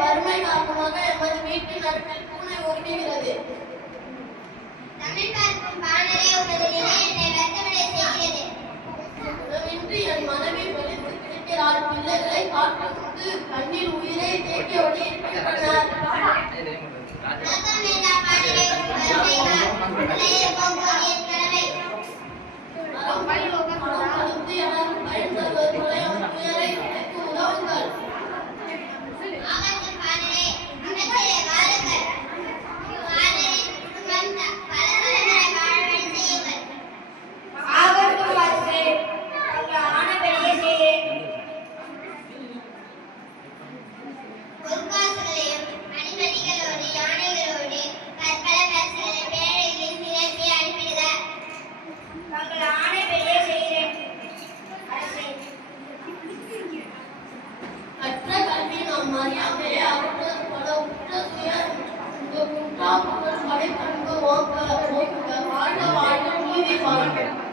வறுமை காரணமாக எமது வீட்டின் நடுவில் பூனை ஒருங்குகிறது. உணவின்றி என் மனைவி வெளித்து கிடக்கிறாள். பிள்ளைகளை காட்டும்போது கண்ணில் உயிரை தேக்கியோடு இருக்கின்றனர். எனக்கு பயன் தருவதுகளை உயிரை எனக்கு உதவுங்கள். மரியாதையை அவர்கள் பல உற்ற துயர் இந்த குற்றா புகழ் படை பண்பு வாழ்க வாழ்க நீதி வாழ்க.